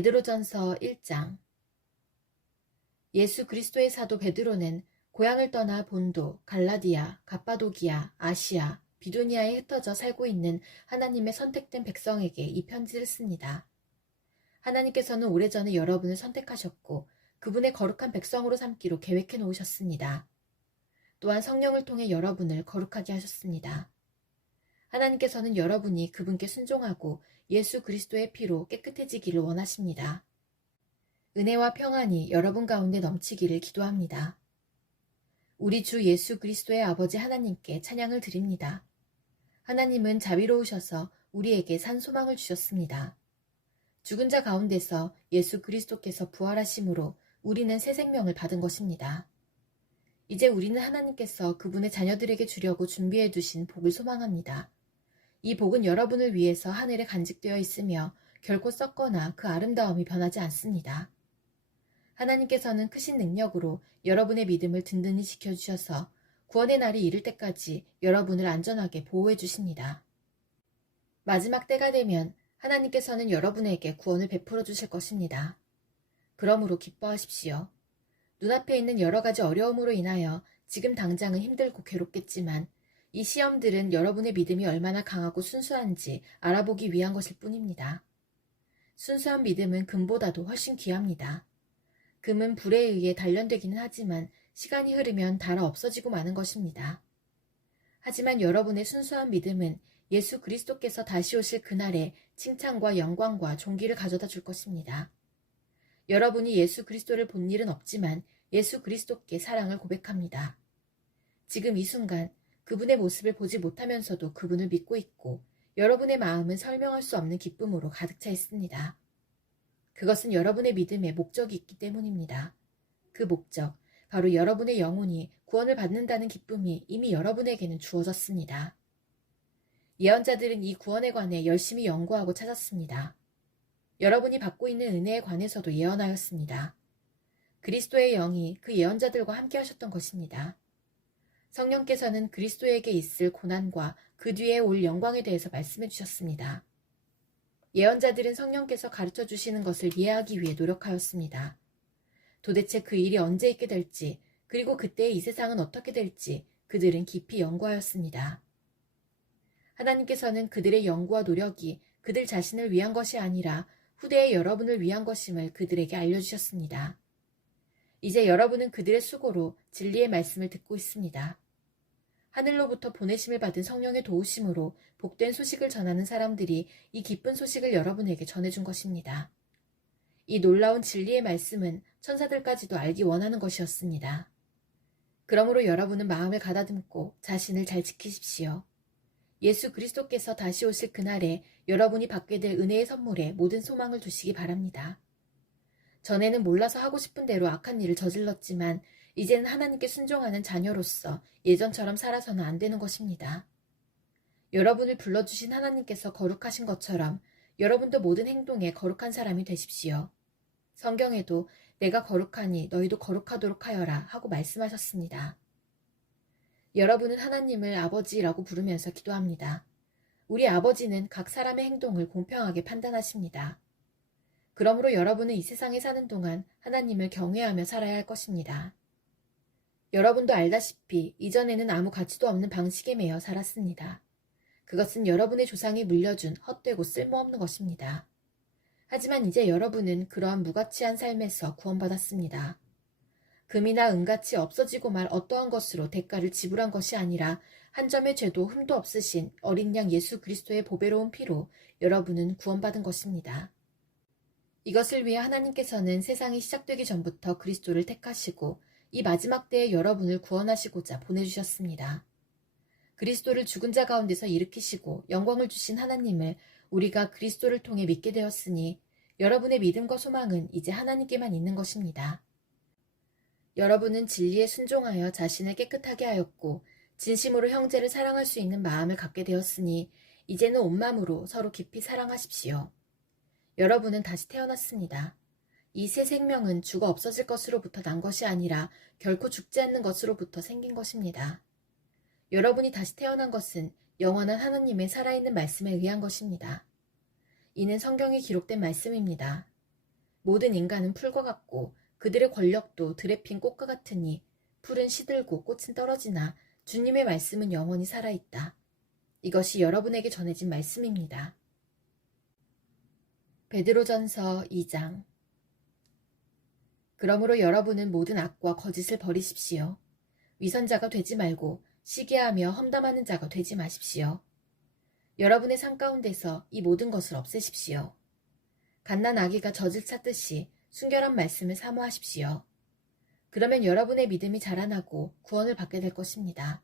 베드로전서 1장. 예수 그리스도의 사도 베드로는 고향을 떠나 본도, 갈라디아, 갑바도기아, 아시아, 비두니아에 흩어져 살고 있는 하나님의 선택된 백성에게 이 편지를 씁니다. 하나님께서는 오래전에 여러분을 선택하셨고 그분의 거룩한 백성으로 삼기로 계획해 놓으셨습니다. 또한 성령을 통해 여러분을 거룩하게 하셨습니다. 하나님께서는 여러분이 그분께 순종하고 예수 그리스도의 피로 깨끗해지기를 원하십니다. 은혜와 평안이 여러분 가운데 넘치기를 기도합니다. 우리 주 예수 그리스도의 아버지 하나님께 찬양을 드립니다. 하나님은 자비로우셔서 우리에게 산 소망을 주셨습니다. 죽은 자 가운데서 예수 그리스도께서 부활하심으로 우리는 새 생명을 받은 것입니다. 이제 우리는 하나님께서 그분의 자녀들에게 주려고 준비해 두신 복을 소망합니다. 이 복은 여러분을 위해서 하늘에 간직되어 있으며 결코 썩거나 그 아름다움이 변하지 않습니다. 하나님께서는 크신 능력으로 여러분의 믿음을 든든히 지켜주셔서 구원의 날이 이를 때까지 여러분을 안전하게 보호해 주십니다. 마지막 때가 되면 하나님께서는 여러분에게 구원을 베풀어 주실 것입니다. 그러므로 기뻐하십시오. 눈앞에 있는 여러 가지 어려움으로 인하여 지금 당장은 힘들고 괴롭겠지만 이 시험들은 여러분의 믿음이 얼마나 강하고 순수한지 알아보기 위한 것일 뿐입니다. 순수한 믿음은 금보다도 훨씬 귀합니다. 금은 불에 의해 단련되기는 하지만 시간이 흐르면 닳아 없어지고 마는 것입니다. 하지만 여러분의 순수한 믿음은 예수 그리스도께서 다시 오실 그날에 칭찬과 영광과 존귀를 가져다 줄 것입니다. 여러분이 예수 그리스도를 본 일은 없지만 예수 그리스도께 사랑을 고백합니다. 지금 이 순간 그분의 모습을 보지 못하면서도 그분을 믿고 있고 여러분의 마음은 설명할 수 없는 기쁨으로 가득 차 있습니다. 그것은 여러분의 믿음에 목적이 있기 때문입니다. 그 목적, 바로 여러분의 영혼이 구원을 받는다는 기쁨이 이미 여러분에게는 주어졌습니다. 예언자들은 이 구원에 관해 열심히 연구하고 찾았습니다. 여러분이 받고 있는 은혜에 관해서도 예언하였습니다. 그리스도의 영이 그 예언자들과 함께 하셨던 것입니다. 성령께서는 그리스도에게 있을 고난과 그 뒤에 올 영광에 대해서 말씀해 주셨습니다. 예언자들은 성령께서 가르쳐 주시는 것을 이해하기 위해 노력하였습니다. 도대체 그 일이 언제 있게 될지, 그리고 그때 이 세상은 어떻게 될지 그들은 깊이 연구하였습니다. 하나님께서는 그들의 연구와 노력이 그들 자신을 위한 것이 아니라 후대의 여러분을 위한 것임을 그들에게 알려주셨습니다. 이제 여러분은 그들의 수고로 진리의 말씀을 듣고 있습니다. 하늘로부터 보내심을 받은 성령의 도우심으로 복된 소식을 전하는 사람들이 이 기쁜 소식을 여러분에게 전해준 것입니다. 이 놀라운 진리의 말씀은 천사들까지도 알기 원하는 것이었습니다. 그러므로 여러분은 마음을 가다듬고 자신을 잘 지키십시오. 예수 그리스도께서 다시 오실 그날에 여러분이 받게 될 은혜의 선물에 모든 소망을 두시기 바랍니다. 전에는 몰라서 하고 싶은 대로 악한 일을 저질렀지만 이제는 하나님께 순종하는 자녀로서 예전처럼 살아서는 안 되는 것입니다. 여러분을 불러주신 하나님께서 거룩하신 것처럼 여러분도 모든 행동에 거룩한 사람이 되십시오. 성경에도 내가 거룩하니 너희도 거룩하도록 하여라 하고 말씀하셨습니다. 여러분은 하나님을 아버지라고 부르면서 기도합니다. 우리 아버지는 각 사람의 행동을 공평하게 판단하십니다. 그러므로 여러분은 이 세상에 사는 동안 하나님을 경외하며 살아야 할 것입니다. 여러분도 알다시피 이전에는 아무 가치도 없는 방식에 매여 살았습니다. 그것은 여러분의 조상이 물려준 헛되고 쓸모없는 것입니다. 하지만 이제 여러분은 그러한 무가치한 삶에서 구원받았습니다. 금이나 은같이 없어지고 말 어떠한 것으로 대가를 지불한 것이 아니라 한 점의 죄도 흠도 없으신 어린 양 예수 그리스도의 보배로운 피로 여러분은 구원받은 것입니다. 이것을 위해 하나님께서는 세상이 시작되기 전부터 그리스도를 택하시고 이 마지막 때에 여러분을 구원하시고자 보내주셨습니다. 그리스도를 죽은 자 가운데서 일으키시고 영광을 주신 하나님을 우리가 그리스도를 통해 믿게 되었으니 여러분의 믿음과 소망은 이제 하나님께만 있는 것입니다. 여러분은 진리에 순종하여 자신을 깨끗하게 하였고 진심으로 형제를 사랑할 수 있는 마음을 갖게 되었으니 이제는 온 마음으로 서로 깊이 사랑하십시오. 여러분은 다시 태어났습니다. 이 새 생명은 죽어 없어질 것으로부터 난 것이 아니라 결코 죽지 않는 것으로부터 생긴 것입니다. 여러분이 다시 태어난 것은 영원한 하나님의 살아있는 말씀에 의한 것입니다. 이는 성경에 기록된 말씀입니다. 모든 인간은 풀과 같고 그들의 권력도 들에 핀 꽃과 같으니 풀은 시들고 꽃은 떨어지나 주님의 말씀은 영원히 살아있다. 이것이 여러분에게 전해진 말씀입니다. 베드로전서 2장. 그러므로 여러분은 모든 악과 거짓을 버리십시오. 위선자가 되지 말고 시기하며 험담하는 자가 되지 마십시오. 여러분의 삶 가운데서 이 모든 것을 없애십시오. 갓난 아기가 젖을 찾듯이 순결한 말씀을 사모하십시오. 그러면 여러분의 믿음이 자라나고 구원을 받게 될 것입니다.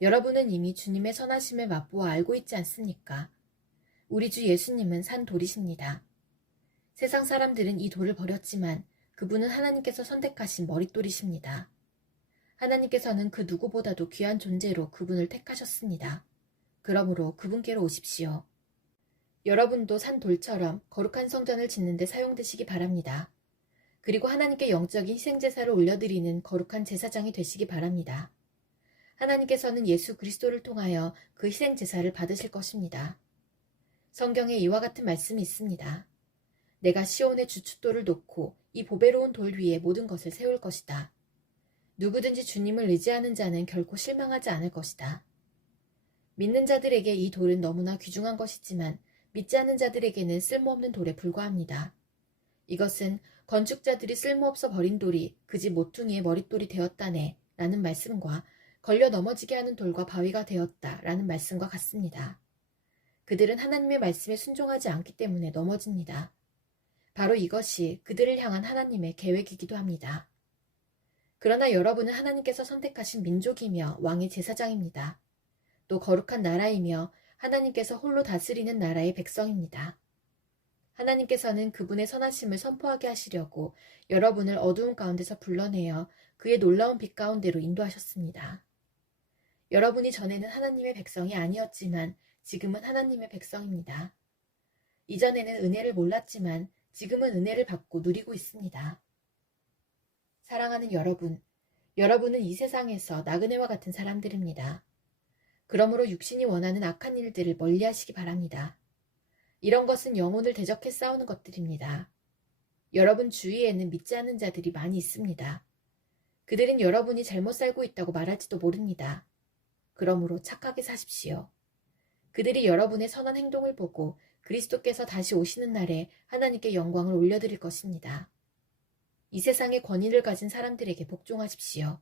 여러분은 이미 주님의 선하심을 맛보아 알고 있지 않습니까? 우리 주 예수님은 산 돌이십니다. 세상 사람들은 이 돌을 버렸지만 그분은 하나님께서 선택하신 머릿돌이십니다. 하나님께서는 그 누구보다도 귀한 존재로 그분을 택하셨습니다. 그러므로 그분께로 오십시오. 여러분도 산 돌처럼 거룩한 성전을 짓는 데 사용되시기 바랍니다. 그리고 하나님께 영적인 희생제사를 올려드리는 거룩한 제사장이 되시기 바랍니다. 하나님께서는 예수 그리스도를 통하여 그 희생제사를 받으실 것입니다. 성경에 이와 같은 말씀이 있습니다. 내가 시온의 주춧돌을 놓고 이 보배로운 돌 위에 모든 것을 세울 것이다. 누구든지 주님을 의지하는 자는 결코 실망하지 않을 것이다. 믿는 자들에게 이 돌은 너무나 귀중한 것이지만 믿지 않는 자들에게는 쓸모없는 돌에 불과합니다. 이것은 건축자들이 쓸모없어 버린 돌이 그 집 모퉁이의 머릿돌이 되었다네 라는 말씀과 걸려 넘어지게 하는 돌과 바위가 되었다 라는 말씀과 같습니다. 그들은 하나님의 말씀에 순종하지 않기 때문에 넘어집니다. 바로 이것이 그들을 향한 하나님의 계획이기도 합니다. 그러나 여러분은 하나님께서 선택하신 민족이며 왕의 제사장입니다. 또 거룩한 나라이며 하나님께서 홀로 다스리는 나라의 백성입니다. 하나님께서는 그분의 선하심을 선포하게 하시려고 여러분을 어두운 가운데서 불러내어 그의 놀라운 빛 가운데로 인도하셨습니다. 여러분이 전에는 하나님의 백성이 아니었지만 지금은 하나님의 백성입니다. 이전에는 은혜를 몰랐지만 지금은 은혜를 받고 누리고 있습니다. 사랑하는 여러분, 여러분은 이 세상에서 나그네와 같은 사람들입니다. 그러므로 육신이 원하는 악한 일들을 멀리하시기 바랍니다. 이런 것은 영혼을 대적해 싸우는 것들입니다. 여러분 주위에는 믿지 않는 자들이 많이 있습니다. 그들은 여러분이 잘못 살고 있다고 말할지도 모릅니다. 그러므로 착하게 사십시오. 그들이 여러분의 선한 행동을 보고 그리스도께서 다시 오시는 날에 하나님께 영광을 올려드릴 것입니다. 이 세상의 권위를 가진 사람들에게 복종하십시오.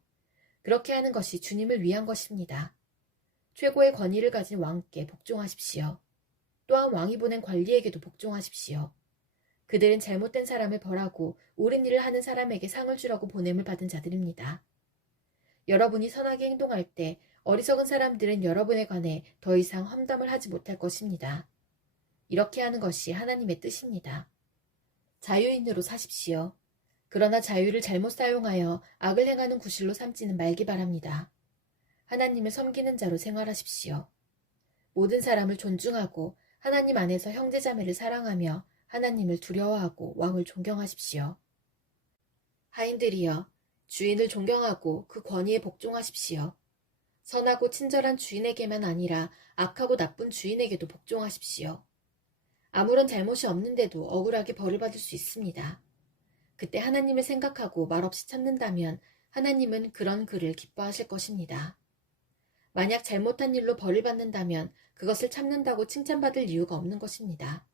그렇게 하는 것이 주님을 위한 것입니다. 최고의 권위를 가진 왕께 복종하십시오. 또한 왕이 보낸 관리에게도 복종하십시오. 그들은 잘못된 사람을 벌하고 옳은 일을 하는 사람에게 상을 주라고 보냄을 받은 자들입니다. 여러분이 선하게 행동할 때 어리석은 사람들은 여러분에 관해 더 이상 험담을 하지 못할 것입니다. 이렇게 하는 것이 하나님의 뜻입니다. 자유인으로 사십시오. 그러나 자유를 잘못 사용하여 악을 행하는 구실로 삼지는 말기 바랍니다. 하나님을 섬기는 자로 생활하십시오. 모든 사람을 존중하고 하나님 안에서 형제자매를 사랑하며 하나님을 두려워하고 왕을 존경하십시오. 하인들이여, 주인을 존경하고 그 권위에 복종하십시오. 선하고 친절한 주인에게만 아니라 악하고 나쁜 주인에게도 복종하십시오. 아무런 잘못이 없는데도 억울하게 벌을 받을 수 있습니다. 그때 하나님을 생각하고 말없이 참는다면 하나님은 그런 그를 기뻐하실 것입니다. 만약 잘못한 일로 벌을 받는다면 그것을 참는다고 칭찬받을 이유가 없는 것입니다.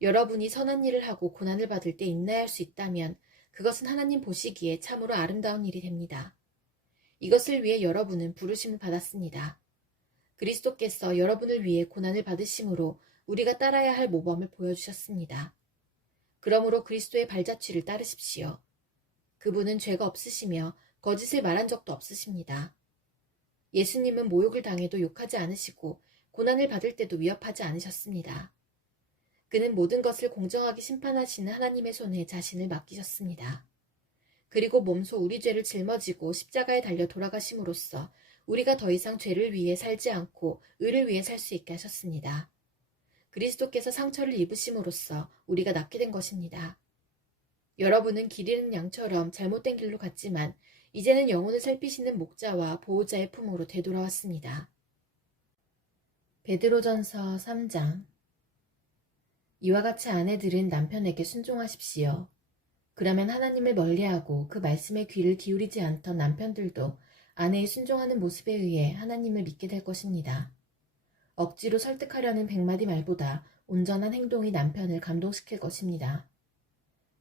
여러분이 선한 일을 하고 고난을 받을 때 인내할 수 있다면 그것은 하나님 보시기에 참으로 아름다운 일이 됩니다. 이것을 위해 여러분은 부르심을 받았습니다. 그리스도께서 여러분을 위해 고난을 받으심으로 우리가 따라야 할 모범을 보여주셨습니다. 그러므로 그리스도의 발자취를 따르십시오. 그분은 죄가 없으시며 거짓을 말한 적도 없으십니다. 예수님은 모욕을 당해도 욕하지 않으시고 고난을 받을 때도 위협하지 않으셨습니다. 그는 모든 것을 공정하게 심판하시는 하나님의 손에 자신을 맡기셨습니다. 그리고 몸소 우리 죄를 짊어지고 십자가에 달려 돌아가심으로써 우리가 더 이상 죄를 위해 살지 않고 의를 위해 살 수 있게 하셨습니다. 그리스도께서 상처를 입으심으로써 우리가 낫게 된 것입니다. 여러분은 길 잃은 양처럼 잘못된 길로 갔지만 이제는 영혼을 살피시는 목자와 보호자의 품으로 되돌아왔습니다. 베드로전서 3장. 이와 같이 아내들은 남편에게 순종하십시오. 그러면 하나님을 멀리하고 그 말씀에 귀를 기울이지 않던 남편들도 아내의 순종하는 모습에 의해 하나님을 믿게 될 것입니다. 억지로 설득하려는 100마디 말보다 온전한 행동이 남편을 감동시킬 것입니다.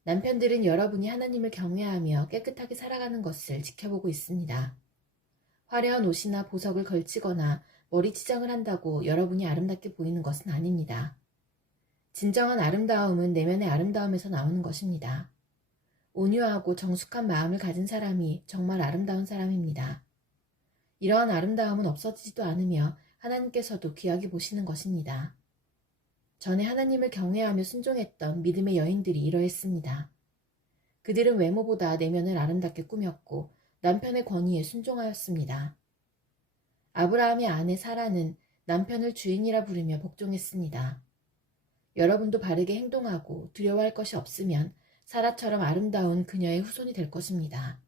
남편들은 여러분이 하나님을 경외하며 깨끗하게 살아가는 것을 지켜보고 있습니다. 화려한 옷이나 보석을 걸치거나 머리 치장을 한다고 여러분이 아름답게 보이는 것은 아닙니다. 진정한 아름다움은 내면의 아름다움에서 나오는 것입니다. 온유하고 정숙한 마음을 가진 사람이 정말 아름다운 사람입니다. 이러한 아름다움은 없어지지도 않으며 하나님께서도 귀하게 보시는 것입니다. 전에 하나님을 경외하며 순종했던 믿음의 여인들이 이러했습니다. 그들은 외모보다 내면을 아름답게 꾸몄고 남편의 권위에 순종하였습니다. 아브라함의 아내 사라는 남편을 주인이라 부르며 복종했습니다. 여러분도 바르게 행동하고 두려워할 것이 없으면 사라처럼 아름다운 그녀의 후손이 될 것입니다.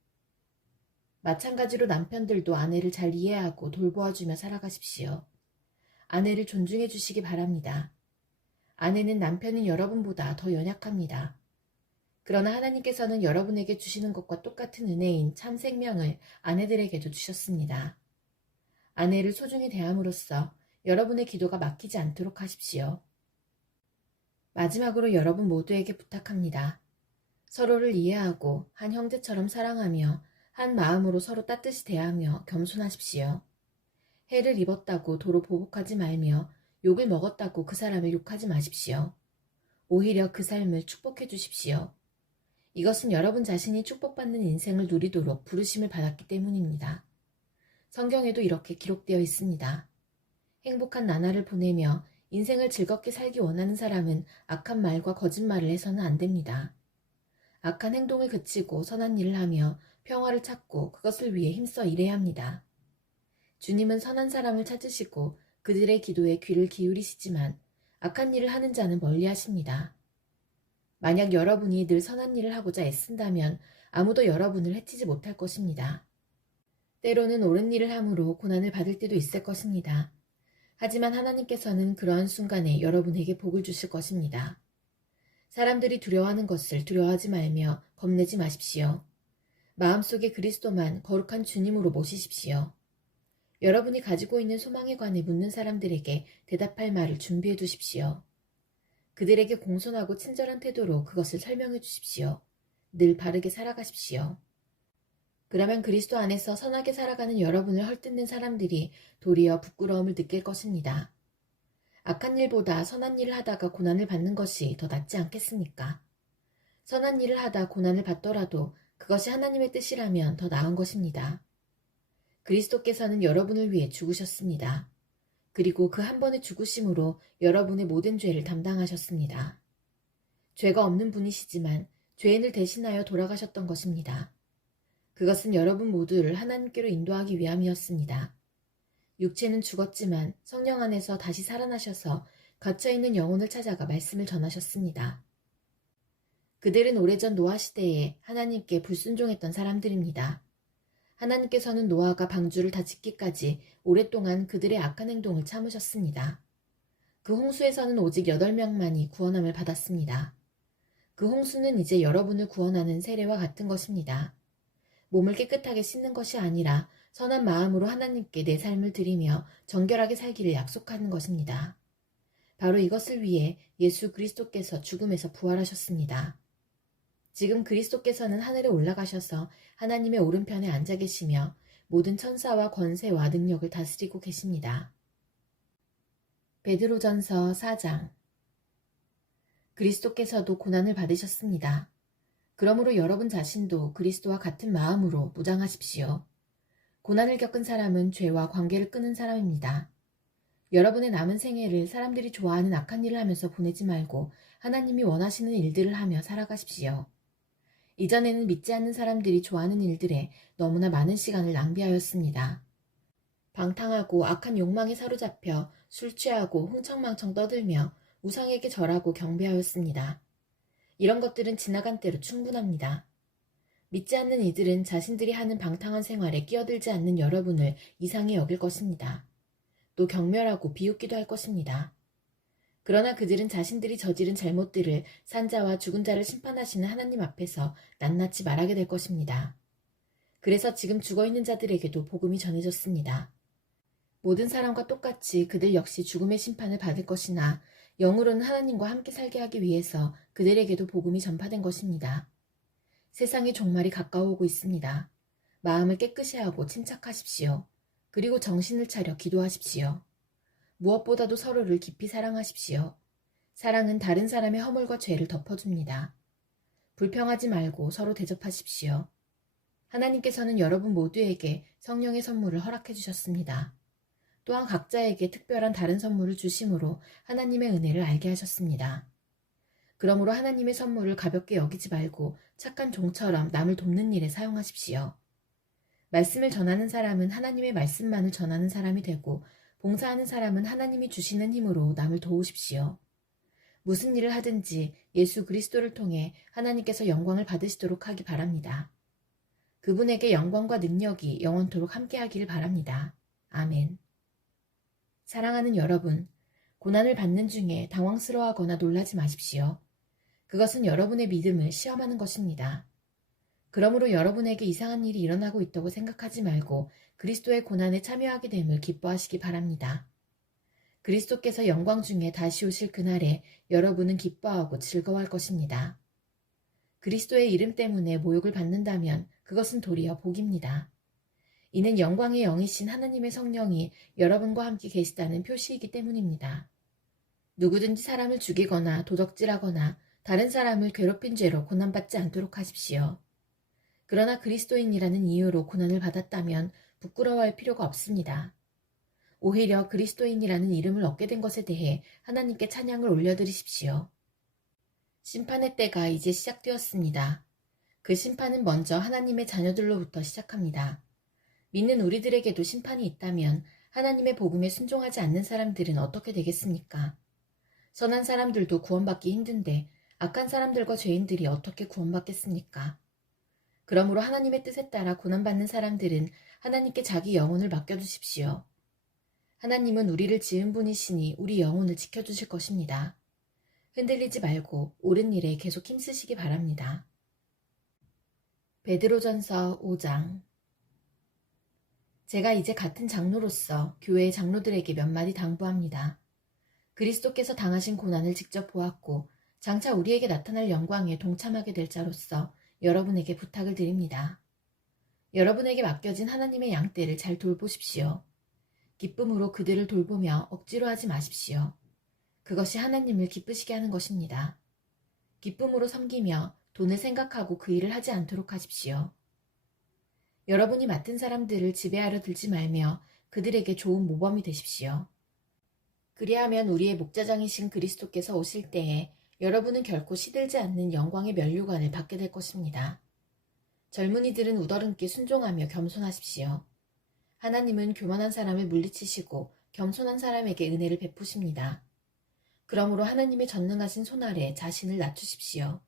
마찬가지로 남편들도 아내를 잘 이해하고 돌보아주며 살아가십시오. 아내를 존중해 주시기 바랍니다. 아내는 남편인 여러분보다 더 연약합니다. 그러나 하나님께서는 여러분에게 주시는 것과 똑같은 은혜인 참 생명을 아내들에게도 주셨습니다. 아내를 소중히 대함으로써 여러분의 기도가 막히지 않도록 하십시오. 마지막으로 여러분 모두에게 부탁합니다. 서로를 이해하고 한 형제처럼 사랑하며 한 마음으로 서로 따뜻이 대하며 겸손하십시오. 해를 입었다고 도로 보복하지 말며 욕을 먹었다고 그 사람을 욕하지 마십시오. 오히려 그 삶을 축복해 주십시오. 이것은 여러분 자신이 축복받는 인생을 누리도록 부르심을 받았기 때문입니다. 성경에도 이렇게 기록되어 있습니다. 행복한 나날을 보내며 인생을 즐겁게 살기 원하는 사람은 악한 말과 거짓말을 해서는 안 됩니다. 악한 행동을 그치고 선한 일을 하며 평화를 찾고 그것을 위해 힘써 일해야 합니다. 주님은 선한 사람을 찾으시고 그들의 기도에 귀를 기울이시지만 악한 일을 하는 자는 멀리 하십니다. 만약 여러분이 늘 선한 일을 하고자 애쓴다면 아무도 여러분을 해치지 못할 것입니다. 때로는 옳은 일을 함으로 고난을 받을 때도 있을 것입니다. 하지만 하나님께서는 그러한 순간에 여러분에게 복을 주실 것입니다. 사람들이 두려워하는 것을 두려워하지 말며 겁내지 마십시오. 마음속에 그리스도만 거룩한 주님으로 모시십시오. 여러분이 가지고 있는 소망에 관해 묻는 사람들에게 대답할 말을 준비해 두십시오. 그들에게 공손하고 친절한 태도로 그것을 설명해 주십시오. 늘 바르게 살아가십시오. 그러면 그리스도 안에서 선하게 살아가는 여러분을 헐뜯는 사람들이 도리어 부끄러움을 느낄 것입니다. 악한 일보다 선한 일을 하다가 고난을 받는 것이 더 낫지 않겠습니까? 선한 일을 하다 고난을 받더라도 그것이 하나님의 뜻이라면 더 나은 것입니다. 그리스도께서는 여러분을 위해 죽으셨습니다. 그리고 그 한 번의 죽으심으로 여러분의 모든 죄를 담당하셨습니다. 죄가 없는 분이시지만 죄인을 대신하여 돌아가셨던 것입니다. 그것은 여러분 모두를 하나님께로 인도하기 위함이었습니다. 육체는 죽었지만 성령 안에서 다시 살아나셔서 갇혀있는 영혼을 찾아가 말씀을 전하셨습니다. 그들은 오래전 노아 시대에 하나님께 불순종했던 사람들입니다. 하나님께서는 노아가 방주를 다 짓기까지 오랫동안 그들의 악한 행동을 참으셨습니다. 그 홍수에서는 오직 8명만이 구원함을 받았습니다. 그 홍수는 이제 여러분을 구원하는 세례와 같은 것입니다. 몸을 깨끗하게 씻는 것이 아니라 선한 마음으로 하나님께 내 삶을 드리며 정결하게 살기를 약속하는 것입니다. 바로 이것을 위해 예수 그리스도께서 죽음에서 부활하셨습니다. 지금 그리스도께서는 하늘에 올라가셔서 하나님의 오른편에 앉아 계시며 모든 천사와 권세와 능력을 다스리고 계십니다. 베드로전서 4장. 그리스도께서도 고난을 받으셨습니다. 그러므로 여러분 자신도 그리스도와 같은 마음으로 무장하십시오. 고난을 겪은 사람은 죄와 관계를 끊은 사람입니다. 여러분의 남은 생애를 사람들이 좋아하는 악한 일을 하면서 보내지 말고 하나님이 원하시는 일들을 하며 살아가십시오. 이전에는 믿지 않는 사람들이 좋아하는 일들에 너무나 많은 시간을 낭비하였습니다. 방탕하고 악한 욕망에 사로잡혀 술 취하고 흥청망청 떠들며 우상에게 절하고 경배하였습니다. 이런 것들은 지나간 때로 충분합니다. 믿지 않는 이들은 자신들이 하는 방탕한 생활에 끼어들지 않는 여러분을 이상히 여길 것입니다. 또 경멸하고 비웃기도 할 것입니다. 그러나 그들은 자신들이 저지른 잘못들을 산자와 죽은 자를 심판하시는 하나님 앞에서 낱낱이 말하게 될 것입니다. 그래서 지금 죽어있는 자들에게도 복음이 전해졌습니다. 모든 사람과 똑같이 그들 역시 죽음의 심판을 받을 것이나 영으로는 하나님과 함께 살게 하기 위해서 그들에게도 복음이 전파된 것입니다. 세상의 종말이 가까워오고 있습니다. 마음을 깨끗이 하고 침착하십시오. 그리고 정신을 차려 기도하십시오. 무엇보다도 서로를 깊이 사랑하십시오. 사랑은 다른 사람의 허물과 죄를 덮어줍니다. 불평하지 말고 서로 대접하십시오. 하나님께서는 여러분 모두에게 성령의 선물을 허락해 주셨습니다. 또한 각자에게 특별한 다른 선물을 주심으로 하나님의 은혜를 알게 하셨습니다. 그러므로 하나님의 선물을 가볍게 여기지 말고 착한 종처럼 남을 돕는 일에 사용하십시오. 말씀을 전하는 사람은 하나님의 말씀만을 전하는 사람이 되고 봉사하는 사람은 하나님이 주시는 힘으로 남을 도우십시오. 무슨 일을 하든지 예수 그리스도를 통해 하나님께서 영광을 받으시도록 하기 바랍니다. 그분에게 영광과 능력이 영원토록 함께하기를 바랍니다. 아멘. 사랑하는 여러분, 고난을 받는 중에 당황스러워하거나 놀라지 마십시오. 그것은 여러분의 믿음을 시험하는 것입니다. 그러므로 여러분에게 이상한 일이 일어나고 있다고 생각하지 말고 그리스도의 고난에 참여하게 됨을 기뻐하시기 바랍니다. 그리스도께서 영광 중에 다시 오실 그날에 여러분은 기뻐하고 즐거워할 것입니다. 그리스도의 이름 때문에 모욕을 받는다면 그것은 도리어 복입니다. 이는 영광의 영이신 하나님의 성령이 여러분과 함께 계시다는 표시이기 때문입니다. 누구든지 사람을 죽이거나 도적질하거나 다른 사람을 괴롭힌 죄로 고난받지 않도록 하십시오. 그러나 그리스도인이라는 이유로 고난을 받았다면 부끄러워할 필요가 없습니다. 오히려 그리스도인이라는 이름을 얻게 된 것에 대해 하나님께 찬양을 올려드리십시오. 심판의 때가 이제 시작되었습니다. 그 심판은 먼저 하나님의 자녀들로부터 시작합니다. 믿는 우리들에게도 심판이 있다면 하나님의 복음에 순종하지 않는 사람들은 어떻게 되겠습니까? 선한 사람들도 구원받기 힘든데 악한 사람들과 죄인들이 어떻게 구원받겠습니까? 그러므로 하나님의 뜻에 따라 고난받는 사람들은 하나님께 자기 영혼을 맡겨두십시오. 하나님은 우리를 지은 분이시니 우리 영혼을 지켜주실 것입니다. 흔들리지 말고 옳은 일에 계속 힘쓰시기 바랍니다. 베드로전서 5장. 제가 이제 같은 장로로서 교회의 장로들에게 몇 마디 당부합니다. 그리스도께서 당하신 고난을 직접 보았고 장차 우리에게 나타날 영광에 동참하게 될 자로서 여러분에게 부탁을 드립니다. 여러분에게 맡겨진 하나님의 양떼를 잘 돌보십시오. 기쁨으로 그들을 돌보며 억지로 하지 마십시오. 그것이 하나님을 기쁘시게 하는 것입니다. 기쁨으로 섬기며 돈을 생각하고 그 일을 하지 않도록 하십시오. 여러분이 맡은 사람들을 지배하려 들지 말며 그들에게 좋은 모범이 되십시오. 그리하면 우리의 목자장이신 그리스도께서 오실 때에 여러분은 결코 시들지 않는 영광의 면류관을 받게 될 것입니다. 젊은이들은 우더른께 순종하며 겸손하십시오. 하나님은 교만한 사람을 물리치시고 겸손한 사람에게 은혜를 베푸십니다. 그러므로 하나님의 전능하신 손 아래 자신을 낮추십시오.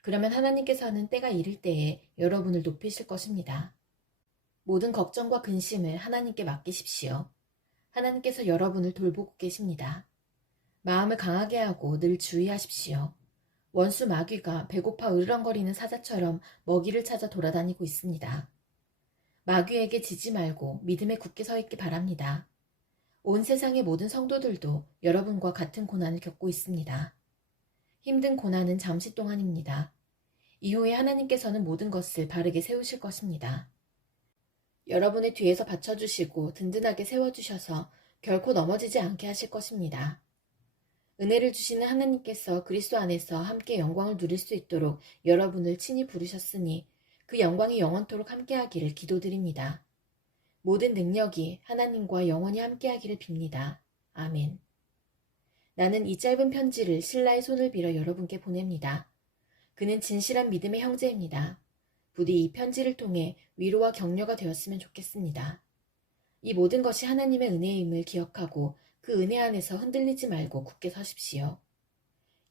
그러면 하나님께서는 때가 이를 때에 여러분을 높이실 것입니다. 모든 걱정과 근심을 하나님께 맡기십시오. 하나님께서 여러분을 돌보고 계십니다. 마음을 강하게 하고 늘 주의하십시오. 원수 마귀가 배고파 으르렁거리는 사자처럼 먹이를 찾아 돌아다니고 있습니다. 마귀에게 지지 말고 믿음에 굳게 서 있기 바랍니다. 온 세상의 모든 성도들도 여러분과 같은 고난을 겪고 있습니다. 힘든 고난은 잠시 동안입니다. 이후에 하나님께서는 모든 것을 바르게 세우실 것입니다. 여러분의 뒤에서 받쳐주시고 든든하게 세워주셔서 결코 넘어지지 않게 하실 것입니다. 은혜를 주시는 하나님께서 그리스도 안에서 함께 영광을 누릴 수 있도록 여러분을 친히 부르셨으니 그 영광이 영원토록 함께하기를 기도드립니다. 모든 능력이 하나님과 영원히 함께하기를 빕니다. 아멘. 나는 이 짧은 편지를 신라의 손을 빌어 여러분께 보냅니다. 그는 진실한 믿음의 형제입니다. 부디 이 편지를 통해 위로와 격려가 되었으면 좋겠습니다. 이 모든 것이 하나님의 은혜임을 기억하고 그 은혜 안에서 흔들리지 말고 굳게 서십시오.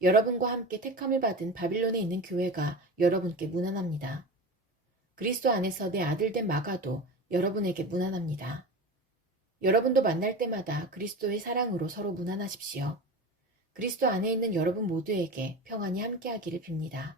여러분과 함께 택함을 받은 바빌론에 있는 교회가 여러분께 문안합니다. 그리스도 안에서 내 아들된 마가도 여러분에게 문안합니다. 여러분도 만날 때마다 그리스도의 사랑으로 서로 문안하십시오. 그리스도 안에 있는 여러분 모두에게 평안이 함께하기를 빕니다.